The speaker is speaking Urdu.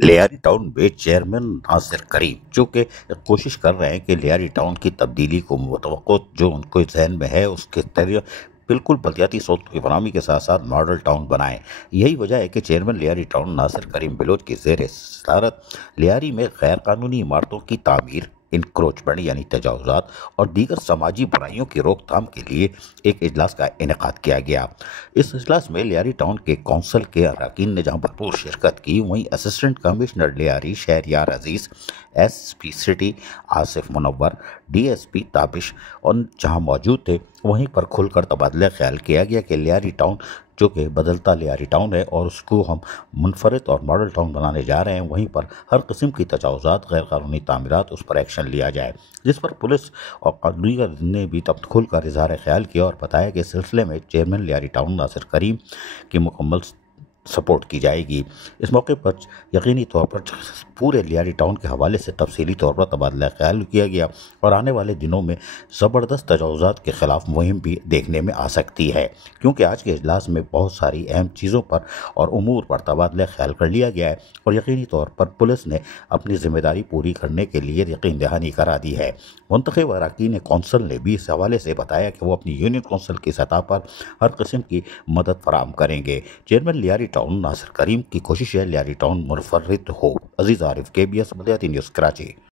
لیاری ٹاؤن میں چیئرمین ناصر کریم چونکہ کوشش کر رہے ہیں کہ لیاری ٹاؤن کی تبدیلی کو متوقع جو ان کو ذہن میں ہے اس کے طریقے بالکل بلدیاتی سوچ کی فراہمی کے ساتھ ساتھ ماڈل ٹاؤن بنائیں۔ یہی وجہ ہے کہ چیئرمین لیاری ٹاؤن ناصر کریم بلوچ کی زیر صدارت لیاری میں غیر قانونی عمارتوں کی تعمیر، انکروچمنٹ یعنی تجاوزات اور دیگر سماجی برائیوں کی روک تھام کے لیے ایک اجلاس کا انعقاد کیا گیا۔ اس اجلاس میں لیاری ٹاؤن کے کونسل کے اراکین نے جہاں بھرپور شرکت کی، وہیں اسسٹنٹ کمشنر لیاری شہریار عزیز، ایس پی سٹی آصف منور، ڈی ایس پی تابش اور جہاں موجود تھے وہیں پر کھل کر تبادلہ خیال کیا گیا کہ لیاری ٹاؤن جو کہ بدلتا لیاری ٹاؤن ہے اور اس کو ہم منفرد اور ماڈل ٹاؤن بنانے جا رہے ہیں، وہیں پر ہر قسم کی تجاوزات، غیر قانونی تعمیرات، اس پر ایکشن لیا جائے، جس پر پولیس اور دیگر نے بھی تب کھل کر اظہار خیال کیا اور بتایا کہ اس سلسلے میں چیئرمین لیاری ٹاؤن ناصر کریم کی مکمل سپورٹ کی جائے گی۔ اس موقع پر یقینی طور پر پورے لیاری ٹاؤن کے حوالے سے تفصیلی طور پر تبادلہ خیال کیا گیا اور آنے والے دنوں میں زبردست تجاوزات کے خلاف مہم بھی دیکھنے میں آ سکتی ہے، کیونکہ آج کے اجلاس میں بہت ساری اہم چیزوں پر اور امور پر تبادلہ خیال کر لیا گیا ہے اور یقینی طور پر پولیس نے اپنی ذمہ داری پوری کرنے کے لیے یقین دہانی کرا دی ہے۔ منتخب اراکین کونسل نے بھی اس حوالے سے بتایا کہ وہ اپنی یونین کونسل کی سطح پر ہر قسم کی مدد فراہم کریں گے۔ چیئرمین لیاری ٹاؤن ناصر کریم کی کوشش ہے لیاری ٹاؤن منفرد ہو۔ عزیز عارف، KBS بلدیاتی نیوز، کراچی۔